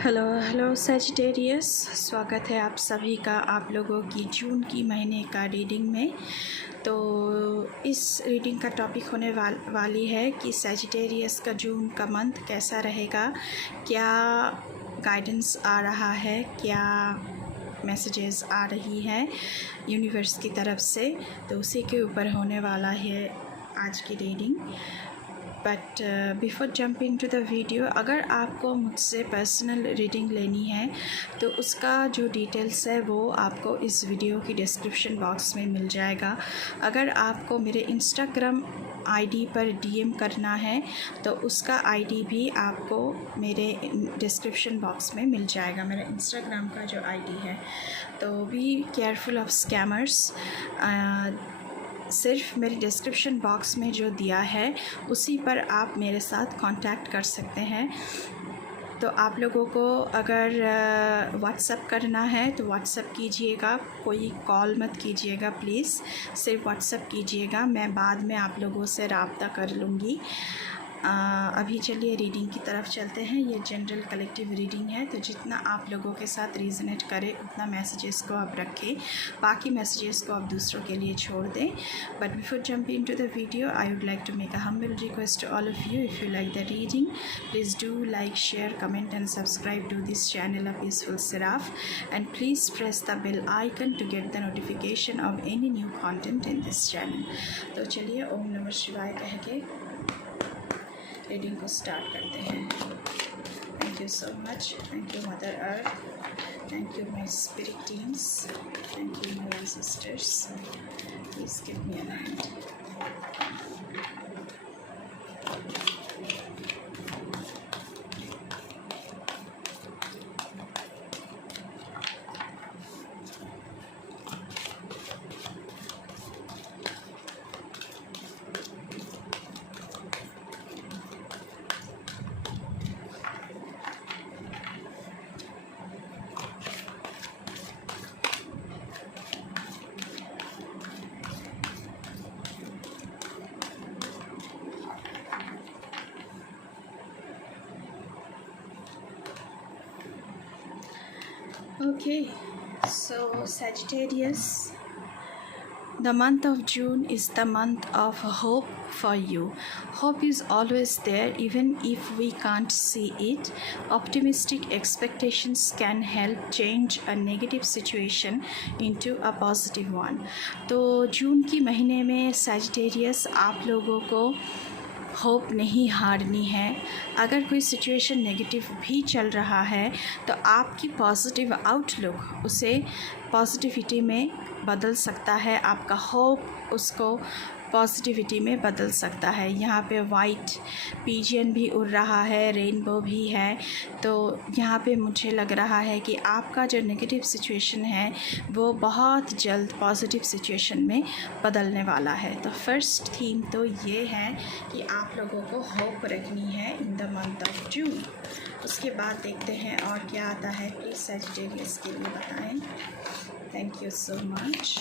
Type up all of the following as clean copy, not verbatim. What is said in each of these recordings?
Hello hello Sagittarius, स्वागत है आप सभी का आप लोगों की जून की महीने का रीडिंग में। तो इस रीडिंग का टॉपिक होने वाली है कि सजिटेरियस का जून का मंथ कैसा रहेगा, क्या गाइडेंस आ रहा है, क्या मैसेजेस आ रही हैं यूनिवर्स की तरफ से। तो उसी के ऊपर होने वाला है आज की reading. But before jump into the video, अगर आपको मुझसे पर्सनल रीडिंग लेनी है तो उसका जो डिटेल्स है वो आपको इस वीडियो की डिस्क्रिप्शन बॉक्स में मिल जाएगा। अगर आपको मेरे इंस्टाग्राम आईडी पर डीएम करना है तो उसका आईडी भी आपको मेरे डिस्क्रिप्शन बॉक्स में मिल जाएगा, मेरा इंस्टाग्राम का जो आईडी है। तो बी केयरफुल ऑफ स्कैमर्स। सिर्फ मेरे डिस्क्रिप्शन बॉक्स में जो दिया है उसी पर आप मेरे साथ कांटेक्ट कर सकते हैं। तो आप लोगों को अगर व्हाट्सएप करना है तो व्हाट्सएप कीजिएगा, कोई कॉल मत कीजिएगा प्लीज़, सिर्फ व्हाट्सएप कीजिएगा, मैं बाद में आप लोगों से रब्ता कर लूँगी। अभी चलिए रीडिंग की तरफ चलते हैं। ये जनरल कलेक्टिव रीडिंग है, तो जितना आप लोगों के साथ रीजनेट करे उतना मैसेजेस को आप रखें, बाकी मैसेजेस को आप दूसरों के लिए छोड़ दें। But before jump into the video, I would like to make a humble request to all of you, if you like the reading please do like, share, comment and subscribe to this channel a peaceful सिराफ, and please press the bell icon to get the notification of any new content in this channel. तो चलिए ओम नमः शिवाय कह के reading को start करते हैं। Thank you so much, thank you mother earth, thank you my spirit teams, thank you my ancestors, please give me a hand. Okay, so Sagittarius, the month of June is the month of hope for you. Hope is always there even if we can't see it. Optimistic expectations can help change a negative situation into a positive one. तो जून की महीने में Sagittarius आप लोगों को hope नहीं हारनी है। अगर कोई सिचुएशन नेगेटिव भी चल रहा है तो आपकी पॉजिटिव आउटलुक उसे पॉजिटिविटी में बदल सकता है, आपका होप उसको पॉजिटिविटी में बदल सकता है। यहाँ पे वाइट पिजियन भी उड़ रहा है, रेनबो भी है, तो यहाँ पे मुझे लग रहा है कि आपका जो नेगेटिव सिचुएशन है वो बहुत जल्द पॉजिटिव सिचुएशन में बदलने वाला है। तो फर्स्ट थीम तो ये है कि आप लोगों को होप रखनी है इन द मंथ ऑफ जून। उसके बाद देखते हैं और क्या आता है, प्लीज़ सजिटेरियस के लिए बताएं। Thank you so much.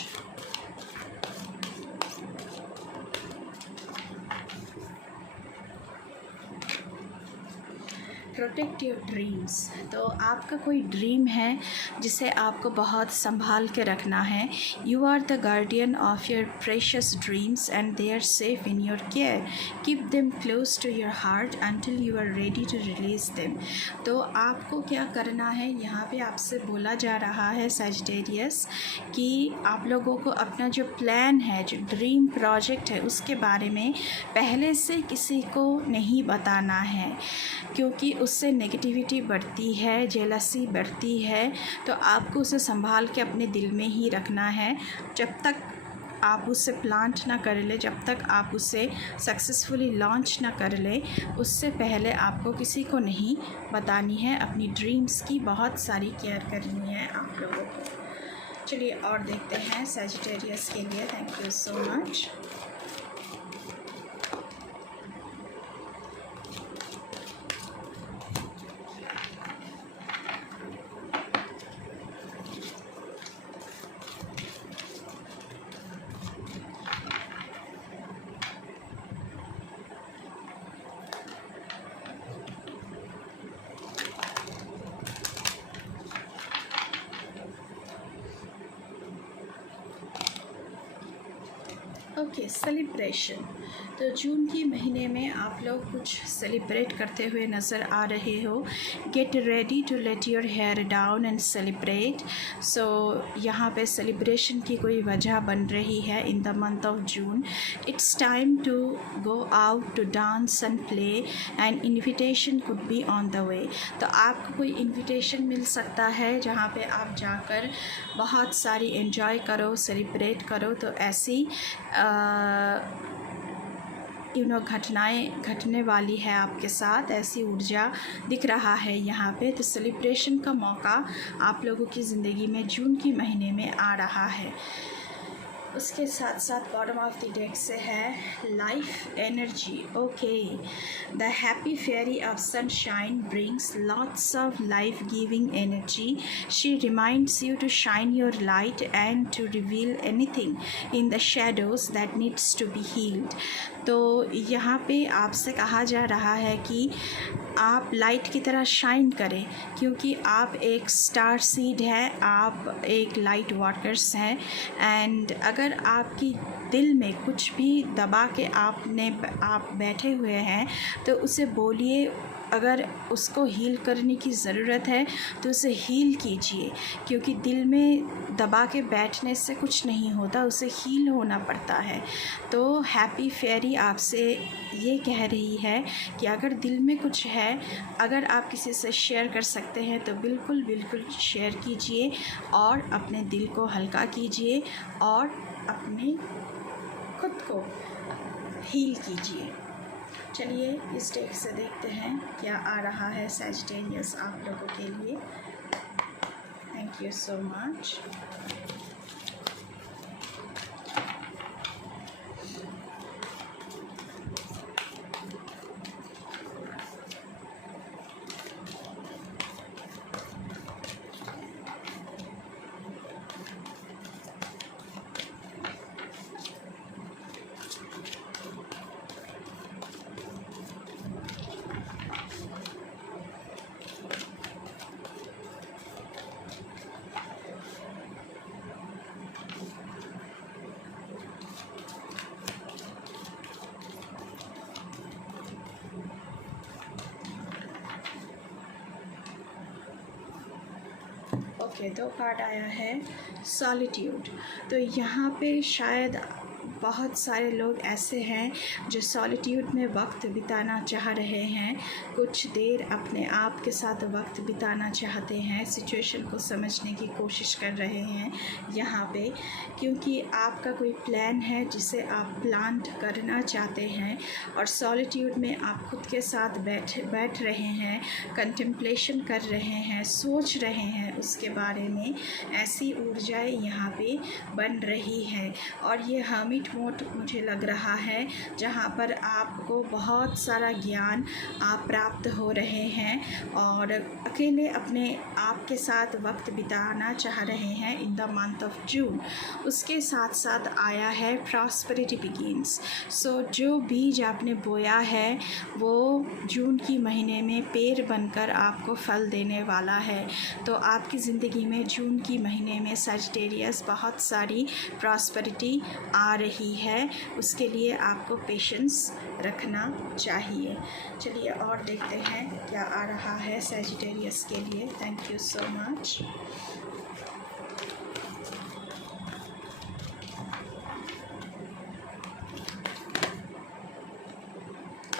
Protect your dreams. तो आपका कोई ड्रीम है जिसे आपको बहुत संभाल के रखना है। You are the guardian of your precious dreams and they are safe in your care. Keep them close to your heart until you are ready to release them. तो आपको क्या करना है, यहाँ पे आपसे बोला जा रहा है सजिटेरियस कि आप लोगों को अपना जो प्लान है, जो ड्रीम प्रोजेक्ट है, उसके बारे में पहले से किसी को नहीं बताना है, क्योंकि उससे नेगेटिविटी बढ़ती है, जेलसी बढ़ती है। तो आपको उसे संभाल के अपने दिल में ही रखना है। जब तक आप उसे प्लांट ना कर ले, जब तक आप उसे सक्सेसफुली लॉन्च ना कर ले, उससे पहले आपको किसी को नहीं बतानी है। अपनी ड्रीम्स की बहुत सारी केयर करनी है आप लोगों को। चलिए और देखते हैं सजिटेरियस के लिए। Thank you so much. Okay, celebration. तो जून के महीने में आप लोग कुछ सेलिब्रेट करते हुए नज़र आ रहे हो। Get ready to let your hair down and celebrate. So यहाँ पे सेलिब्रेशन की कोई वजह बन रही है in the month of June. It's time to go out to dance and play and invitation could be on the way. तो आपको कोई इन्विटेशन मिल सकता है जहाँ पे आप जाकर बहुत सारी एंजॉय करो, सेलिब्रेट करो। तो ऐसी घटनाएं घटने वाली है आपके साथ, ऐसी ऊर्जा दिख रहा है यहाँ पे। तो सेलिब्रेशन का मौका आप लोगों की ज़िंदगी में जून के महीने में आ रहा है। उसके साथ साथ बॉटम ऑफ द डेक से है life energy. Okay, the happy fairy of sunshine brings lots of life giving energy. She reminds you to shine your light and to reveal anything in the shadows that needs to be healed. तो यहाँ पे आपसे कहा जा रहा है कि आप लाइट की तरह शाइन करें, क्योंकि आप एक स्टार सीड है, आप एक लाइट वर्कर्स हैं। एंड अगर आपकी दिल में कुछ भी दबा के आप बैठे हुए हैं तो उसे बोलिए। अगर उसको हील करने की ज़रूरत है तो उसे हील कीजिए, क्योंकि दिल में दबा के बैठने से कुछ नहीं होता, उसे हील होना पड़ता है। तो हैप्पी फेरी आपसे ये कह रही है कि अगर दिल में कुछ है, अगर आप किसी से शेयर कर सकते हैं तो बिल्कुल बिल्कुल शेयर कीजिए और अपने दिल को हल्का कीजिए और अपने खुद को हील कीजिए। चलिए इस डेक से देखते हैं क्या आ रहा है सैजिटेरियस आप लोगों के लिए। Thank you so much. Okay, दो कार्ड आया है सॉलिट्यूड। तो यहाँ पे शायद बहुत सारे लोग ऐसे हैं जो सॉलिट्यूड में वक्त बिताना चाह रहे हैं, कुछ देर अपने आप के साथ वक्त बिताना चाहते हैं, सिचुएशन को समझने की कोशिश कर रहे हैं यहाँ पे, क्योंकि आपका कोई प्लान है जिसे आप प्लान करना चाहते हैं और सॉलिट्यूड में आप खुद के साथ बैठ रहे हैं, कंटेम्पलेशन कर रहे हैं, सोच रहे हैं उसके बारे में। ऐसी ऊर्जाएं यहाँ पे बन रही है और ये हर्मिट मोड मुझे लग रहा है, जहाँ पर आपको बहुत सारा ज्ञान आप प्राप्त हो रहे हैं और अकेले अपने आप के साथ वक्त बिताना चाह रहे हैं इन द मंथ ऑफ जून। उसके साथ साथ आया है प्रॉस्पेरिटी बिगिन्स। सो जो बीज आपने बोया है वो जून की महीने में पेड़ बनकर आपको फल देने वाला है। तो आपकी ज़िंदगी में जून की महीने में सैजिटेरियस बहुत सारी प्रॉस्पेरिटी आ रही है, उसके लिए आपको पेशेंस रखना चाहिए। चलिए और देखते हैं क्या आ रहा है सैजिटेरियस के लिए। Thank you so much.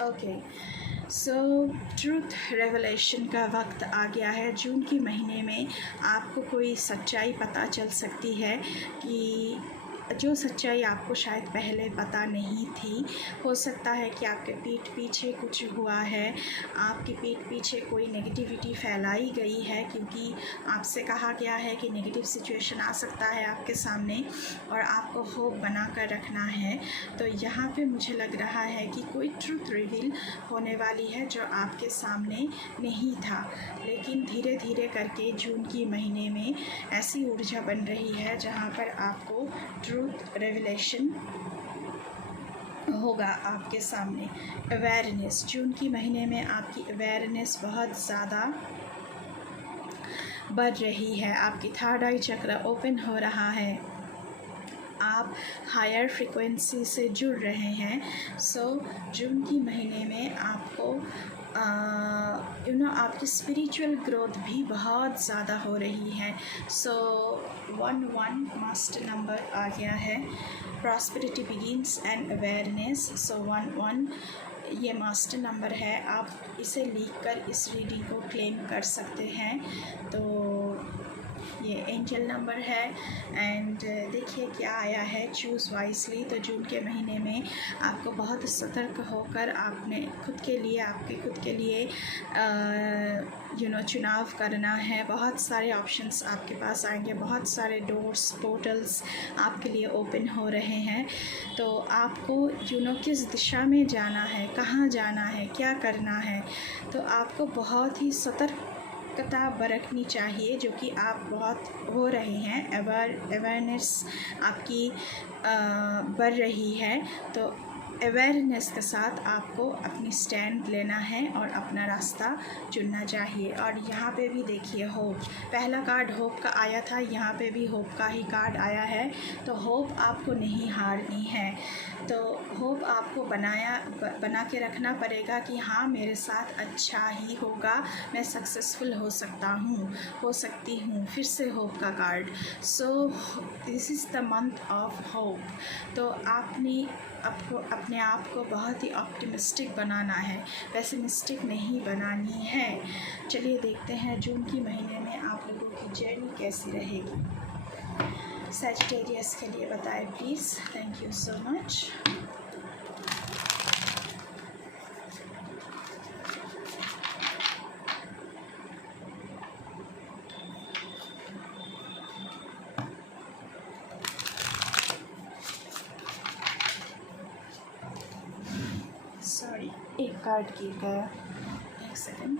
Okay, so truth revelation का वक्त आ गया है। जून के महीने में आपको कोई सच्चाई पता चल सकती है कि जो सच्चाई आपको शायद पहले पता नहीं थी। हो सकता है कि आपके पीठ पीछे कुछ हुआ है, आपकी पीठ पीछे कोई नेगेटिविटी फैलाई गई है, क्योंकि आपसे कहा गया है कि नेगेटिव सिचुएशन आ सकता है आपके सामने और आपको होप बना कर रखना है। तो यहाँ पे मुझे लग रहा है कि कोई ट्रुथ रिवील होने वाली है जो आपके सामने नहीं था, लेकिन धीरे धीरे करके जून की महीने में ऐसी ऊर्जा बन रही है जहाँ पर आपको ट्रूथ रेवलेशन होगा आपके सामने। अवेयरनेस, जून की महीने में आपकी अवेयरनेस बहुत ज़्यादा बढ़ रही है, आपकी थर्ड आई चक्र ओपन हो रहा है आप हायर फ्रिक्वेंसी से जुड़ रहे हैं। सो जून की महीने में आपको आपकी स्पिरिचुअल ग्रोथ भी बहुत ज़्यादा हो रही है। सो 11 मास्टर नंबर आ गया है। Prosperity begins and awareness. So 11 ये मास्टर नंबर है। आप इसे लिखकर इस रीडिंग को क्लेम कर सकते हैं। तो ये एंजल नंबर है। एंड देखिए क्या आया है, चूज़ वाइसली। तो जून के महीने में आपको बहुत सतर्क होकर आपने खुद के लिए, आपके खुद के लिए चुनाव करना है। बहुत सारे ऑप्शंस आपके पास आएंगे, बहुत सारे डोर्स, पोर्टल्स आपके लिए ओपन हो रहे हैं। तो आपको किस दिशा में जाना है, कहाँ जाना है, क्या करना है, तो आपको बहुत ही सतर्कता बरतनी चाहिए, जो कि आप बहुत हो रहे हैं। अवेयरनेस आपकी बढ़ रही है। तो अवेयरनेस के साथ आपको अपनी स्टैंड लेना है और अपना रास्ता चुनना चाहिए। और यहाँ पे भी देखिए होप, पहला कार्ड होप का आया था, यहाँ पे भी होप का ही कार्ड आया है। तो होप आपको नहीं हारनी है। तो होप आपको बना के रखना पड़ेगा कि हाँ, मेरे साथ अच्छा ही होगा, मैं सक्सेसफुल हो सकता हूँ, हो सकती हूँ। फिर से होप का card. So this is the month of hope. तो आपने अपने आप को बहुत ही ऑप्टिमिस्टिक बनाना है, पेसिमिस्टिक नहीं बनानी है। चलिए देखते हैं जून की महीने में आप लोगों की जर्नी कैसी रहेगी। सैजिटेरियस के लिए बताएं please. Thank you so much. Sorry, एक कार्ड गिर गया, एक second.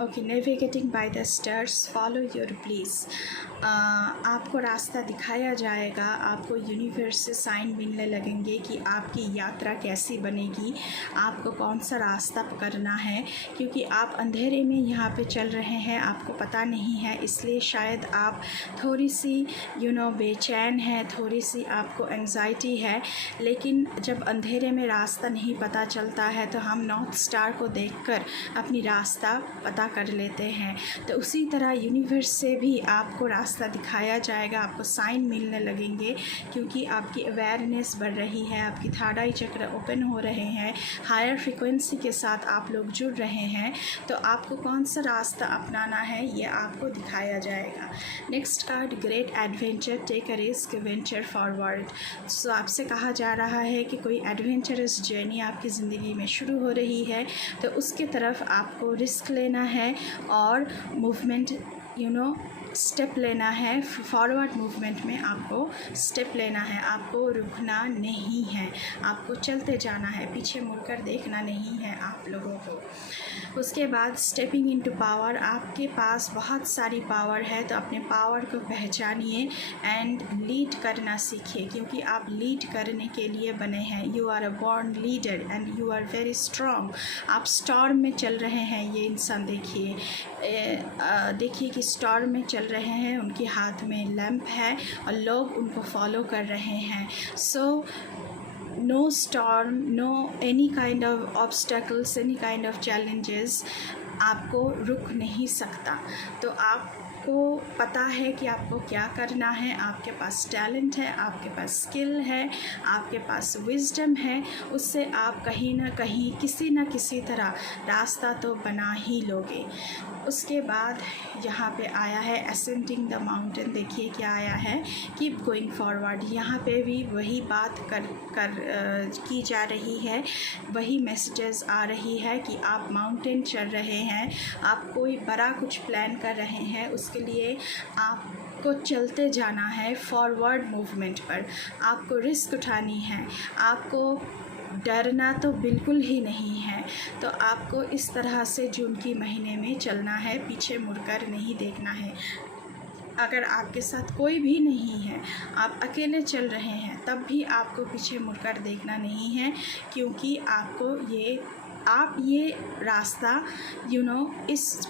Okay, navigating by the stars, follow your please. आपको रास्ता दिखाया जाएगा, आपको यूनिवर्स से साइन मिलने लगेंगे कि आपकी यात्रा कैसी बनेगी, आपको कौन सा रास्ता पकड़ना है। क्योंकि आप अंधेरे में यहाँ पे चल रहे हैं, आपको पता नहीं है, इसलिए शायद आप थोड़ी सी बेचैन है, थोड़ी सी आपको एंजाइटी है। लेकिन जब अंधेरे में रास्ता नहीं पता चलता है तो हम नॉर्थ स्टार को देखकर अपनी रास्ता पता कर लेते हैं। तो उसी तरह यूनिवर्स से भी आपको रास्ता दिखाया जाएगा, आपको साइन मिलने लगेंगे, क्योंकि आपकी अवेयरनेस बढ़ रही है, आपकी थर्ड आई चक्र ओपन हो रहे हैं, हायर फ्रिक्वेंसी के साथ आप लोग जुड़ रहे हैं। तो आपको कौन सा रास्ता अपनाना है ये आपको दिखाया जाएगा। Next card, great adventure, take a risk, venture forward. So आपसे कहा जा रहा है कि कोई एडवेंचरस जर्नी आपकी ज़िंदगी में शुरू हो रही है, तो उसके तरफ आपको रिस्क लेना है और मूवमेंट स्टेप लेना है। फॉरवर्ड मूवमेंट में आपको स्टेप लेना है, आपको रुकना नहीं है, आपको चलते जाना है, पीछे मुड़कर देखना नहीं है आप लोगों को। उसके बाद स्टेपिंग इनटू पावर, आपके पास बहुत सारी पावर है, तो अपने पावर को पहचानिए एंड लीड करना सीखिए, क्योंकि आप लीड करने के लिए बने हैं। You are a born leader and you are very strong. आप स्टॉर्म में चल रहे हैं, ये इंसान देखिए कि स्टॉर्म में चल रहे हैं, उनके हाथ में लैंप है और लोग उनको फॉलो कर रहे हैं। सो no storm, no any kind of obstacles, any kind of challenges आपको रुक नहीं सकता। तो आपको पता है कि आपको क्या करना है, आपके पास टैलेंट है, आपके पास स्किल है, आपके पास विजडम है, उससे आप कहीं ना कहीं किसी न किसी तरह रास्ता तो बना ही लोगे। उसके बाद यहाँ पे आया है असेंडिंग द माउंटेन। देखिए क्या आया है, कीप गोइंग फॉरवर्ड। यहाँ पे भी वही बात की जा रही है, वही मैसेजेस आ रही है कि आप माउंटेन चढ़ रहे हैं, आप कोई बड़ा कुछ प्लान कर रहे हैं, उसके लिए आपको चलते जाना है फॉरवर्ड मूवमेंट पर। आपको रिस्क उठानी है, आपको डरना तो बिल्कुल ही नहीं है। तो आपको इस तरह से जून की महीने में चलना है, पीछे मुड़कर नहीं देखना है। अगर आपके साथ कोई भी नहीं है, आप अकेले चल रहे हैं, तब भी आपको पीछे मुड़कर देखना नहीं है, क्योंकि आप ये रास्ता इस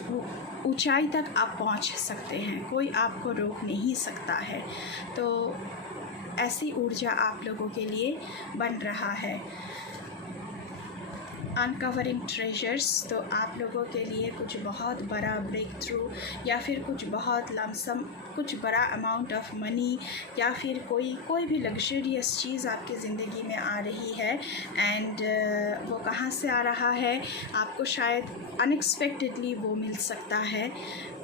ऊंचाई तक आप पहुंच सकते हैं, कोई आपको रोक नहीं सकता है। तो ऐसी ऊर्जा आप लोगों के लिए बन रहा है। अनकवरिंग ट्रेजर्स, तो आप लोगों के लिए कुछ बहुत बड़ा ब्रेक थ्रू या फिर कुछ बहुत लमसम, कुछ बड़ा अमाउंट ऑफ मनी या फिर कोई भी लग्जरियस चीज़ आपकी ज़िंदगी में आ रही है। एंड वो कहाँ से आ रहा है, आपको शायद अनएक्सपेक्टेडली वो मिल सकता है।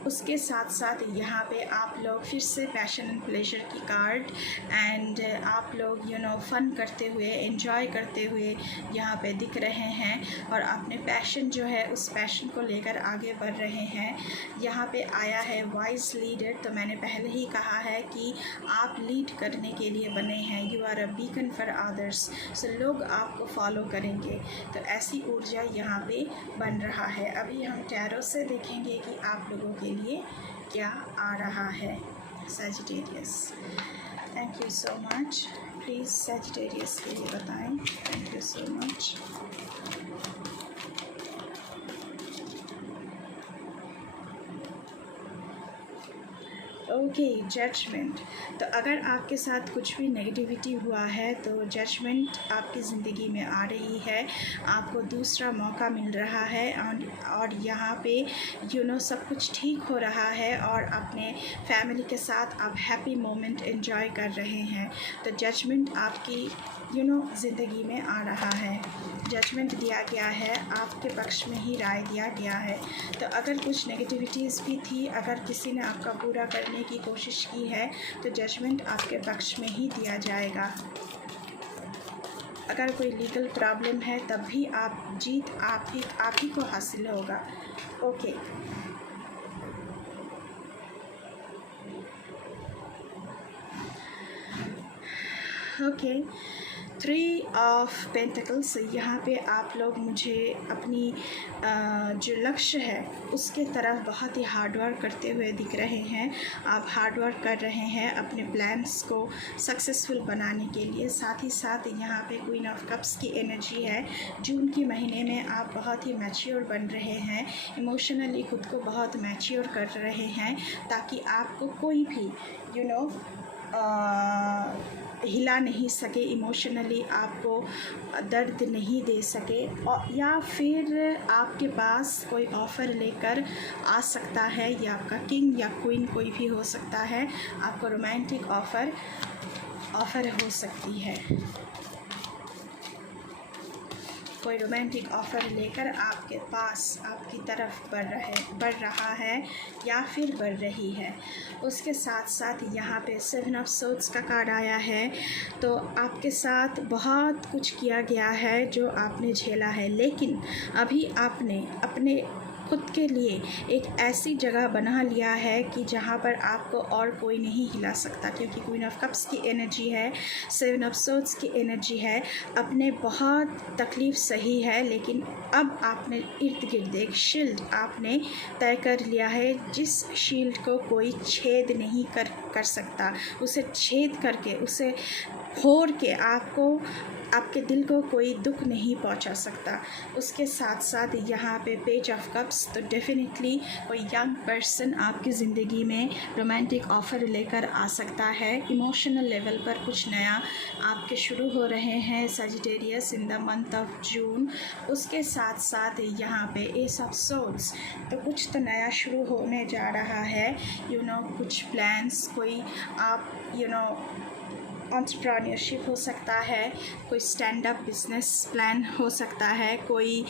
उसके साथ साथ यहाँ पे आप लोग फिर से पैशन एंड प्लेजर की कार्ड, एंड आप लोग फ़न करते हुए, एंजॉय करते हुए यहाँ पे दिख रहे हैं और अपने पैशन जो है उस पैशन को लेकर आगे बढ़ रहे हैं। यहाँ पे आया है वाइज लीडर, तो मैंने पहले ही कहा है कि आप लीड करने के लिए बने हैं। You are a beacon for others, so लोग आपको फॉलो करेंगे। तो ऐसी ऊर्जा यहाँ पे बन रहा है। अभी हम टैरो से देखेंगे कि आप लोगों के लिए क्या आ रहा है। Sagittarius, thank you so much. Please Sagittarius के लिए बताएं। Thank you so much. Okay, judgement. तो अगर आपके साथ कुछ भी नेगेटिविटी हुआ है तो जजमेंट आपकी ज़िंदगी में आ रही है, आपको दूसरा मौका मिल रहा है और यहाँ पे सब कुछ ठीक हो रहा है और अपने फैमिली के साथ आप हैप्पी मोमेंट एंजॉय कर रहे हैं। तो जजमेंट आपकी ज़िंदगी में आ रहा है। जजमेंट दिया गया है, आपके पक्ष में ही राय दिया गया है। तो अगर कुछ नेगेटिविटीज़ भी थी, अगर किसी ने आपका पूरा करने की कोशिश की है, तो जजमेंट आपके पक्ष में ही दिया जाएगा। अगर कोई लीगल प्रॉब्लम है, तब भी जीत आप ही को हासिल होगा। Okay, okay, 3 of pentacles. यहाँ पे आप लोग मुझे अपनी जो लक्ष्य है उसके तरफ बहुत ही हार्ड वर्क करते हुए दिख रहे हैं। आप हार्ड वर्क कर रहे हैं अपने प्लान्स को सक्सेसफुल बनाने के लिए। साथ ही साथ यहाँ पे क्वीन ऑफ कप्स की एनर्जी है। जून के महीने में आप बहुत ही मैच्योर बन रहे हैं, इमोशनली खुद को बहुत मैच्योर कर रहे हैं, ताकि आपको कोई भी हिला नहीं सके, इमोशनली आपको दर्द नहीं दे सके, और या फिर आपके पास कोई ऑफ़र लेकर आ सकता है, या आपका किंग या क्वीन कोई भी हो सकता है, आपको रोमांटिक ऑफ़र हो सकती है। कोई रोमांटिक ऑफ़र लेकर आपके पास, आपकी तरफ बढ़ रहा है या फिर बढ़ रही है। उसके साथ साथ यहाँ पे 7 ऑफ सोर्ड्स का कार्ड आया है। तो आपके साथ बहुत कुछ किया गया है जो आपने झेला है, लेकिन अभी आपने अपने खुद के लिए एक ऐसी जगह बना लिया है कि जहाँ पर आपको और कोई नहीं हिला सकता, क्योंकि क्वीन ऑफ कप्स की एनर्जी है, 7 ऑफ सोर्ड्स की एनर्जी है। अपने बहुत तकलीफ़ सही है, लेकिन अब आपने इर्द गिर्द एक शील्ड आपने तय कर लिया है, जिस शील्ड को कोई छेद नहीं कर सकता। उसे छेद करके, उसे फोड़ के आपके दिल को कोई दुख नहीं पहुंचा सकता। उसके साथ साथ यहाँ पे पेज ऑफ कप्स, तो डेफिनेटली कोई यंग पर्सन आपकी ज़िंदगी में रोमांटिक ऑफ़र लेकर आ सकता है। इमोशनल लेवल पर कुछ नया आपके शुरू हो रहे हैं Sagittarius in the month of जून। उसके साथ साथ यहाँ पे एस ऑफ सोर्ड्स, तो कुछ तो नया शुरू होने जा रहा है। कुछ प्लान्स, कोई आप एंटरप्रेन्योरशिप हो सकता है, कोई स्टैंड अप बिजनेस प्लान हो सकता है, कोई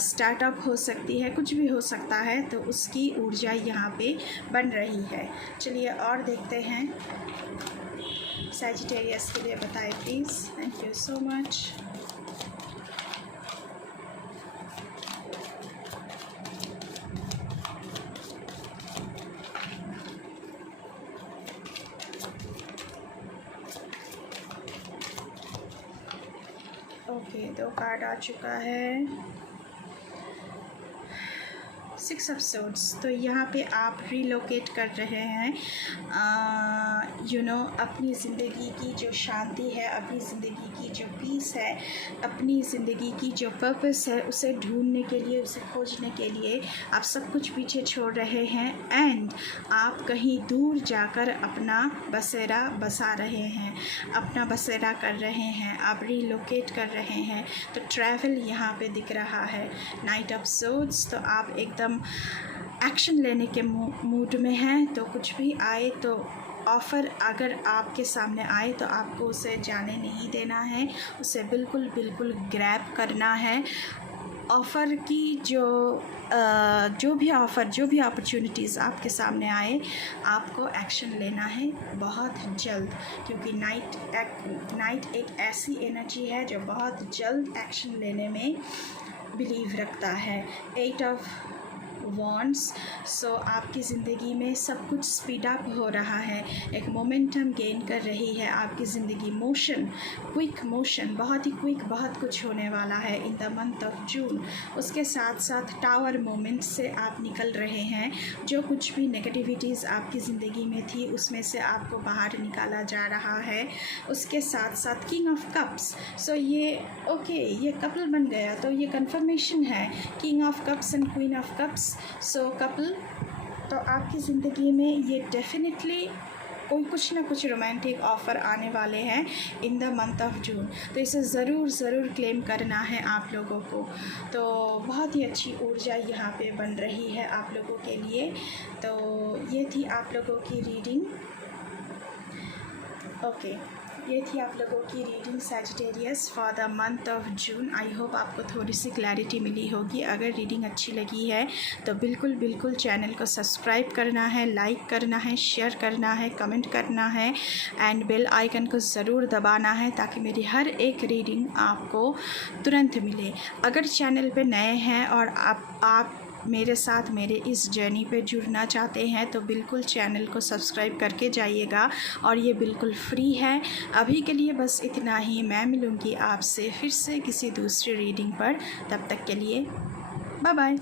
स्टार्टअप हो सकती है, कुछ भी हो सकता है। तो उसकी ऊर्जा यहाँ पे बन रही है। चलिए और देखते हैं। सजिटेरियस के लिए बताएं please. Thank you so much. Okay, 2 card आ चुका है। 6 एपिसोड्स। तो यहाँ पे आप रिलोकेट कर रहे हैं अपनी ज़िंदगी की जो शांति है, अपनी ज़िंदगी की जो पीस है, अपनी ज़िंदगी की जो पर्पस है, उसे ढूंढने के लिए, उसे खोजने के लिए आप सब कुछ पीछे छोड़ रहे हैं एंड आप कहीं दूर जाकर अपना बसेरा बसा रहे हैं, अपना बसेरा कर रहे हैं, आप रिलोकेट कर रहे हैं। तो ट्रैवल यहाँ पे दिख रहा है। नाइट एपिसोड्स, तो आप एकदम एक्शन लेने के मूड में हैं। तो कुछ भी आए तो ऑफ़र अगर आपके सामने आए तो आपको उसे जाने नहीं देना है, उसे बिल्कुल ग्रैब करना है। ऑफ़र की जो भी ऑफ़र, जो भी अपॉर्चुनिटीज़ आपके सामने आए, आपको एक्शन लेना है बहुत जल्द, क्योंकि नाइट एक ऐसी एनर्जी है जो बहुत जल्द एक्शन लेने में बिलीव रखता है। 8 ऑफ वॉन्ड्स, सो आपकी ज़िंदगी में सब कुछ स्पीड अप हो रहा है, एक मोमेंटम गेन कर रही है आपकी ज़िंदगी। मोशन, क्विक मोशन, बहुत ही क्विक, बहुत कुछ होने वाला है इन द मंथ ऑफ जून। उसके साथ साथ टावर मोमेंट से आप निकल रहे हैं। जो कुछ भी नेगेटिविटीज़ आपकी ज़िंदगी में थी उसमें से आपको बाहर निकाला जा रहा है। उसके साथ साथ किंग ऑफ कप्स, सो ये ये कपल बन गया, तो ये कंफर्मेशन है, king of cups and queen of cups. So couple, तो आपकी ज़िंदगी में ये डेफिनेटली कोई कुछ ना कुछ रोमांटिक ऑफ़र आने वाले हैं इन द मंथ ऑफ जून। तो इसे ज़रूर क्लेम करना है आप लोगों को। तो बहुत ही अच्छी ऊर्जा यहाँ पे बन रही है आप लोगों के लिए। तो ये थी आप लोगों की रीडिंग। ये थी आप लोगों की reading Sagittarius for the month of June. I hope आपको थोड़ी सी क्लैरिटी मिली होगी। अगर रीडिंग अच्छी लगी है तो बिल्कुल चैनल को सब्सक्राइब करना है, लाइक करना है, शेयर करना है, कमेंट करना है एंड बेल आइकन को ज़रूर दबाना है ताकि मेरी हर एक रीडिंग आपको तुरंत मिले। अगर चैनल पे नए हैं और आप मेरे साथ मेरे इस जर्नी पे जुड़ना चाहते हैं तो बिल्कुल चैनल को सब्सक्राइब करके जाइएगा और ये बिल्कुल फ्री है। अभी के लिए बस इतना ही। मैं मिलूँगी आपसे फिर से किसी दूसरी रीडिंग पर। तब तक के लिए बाय बाय।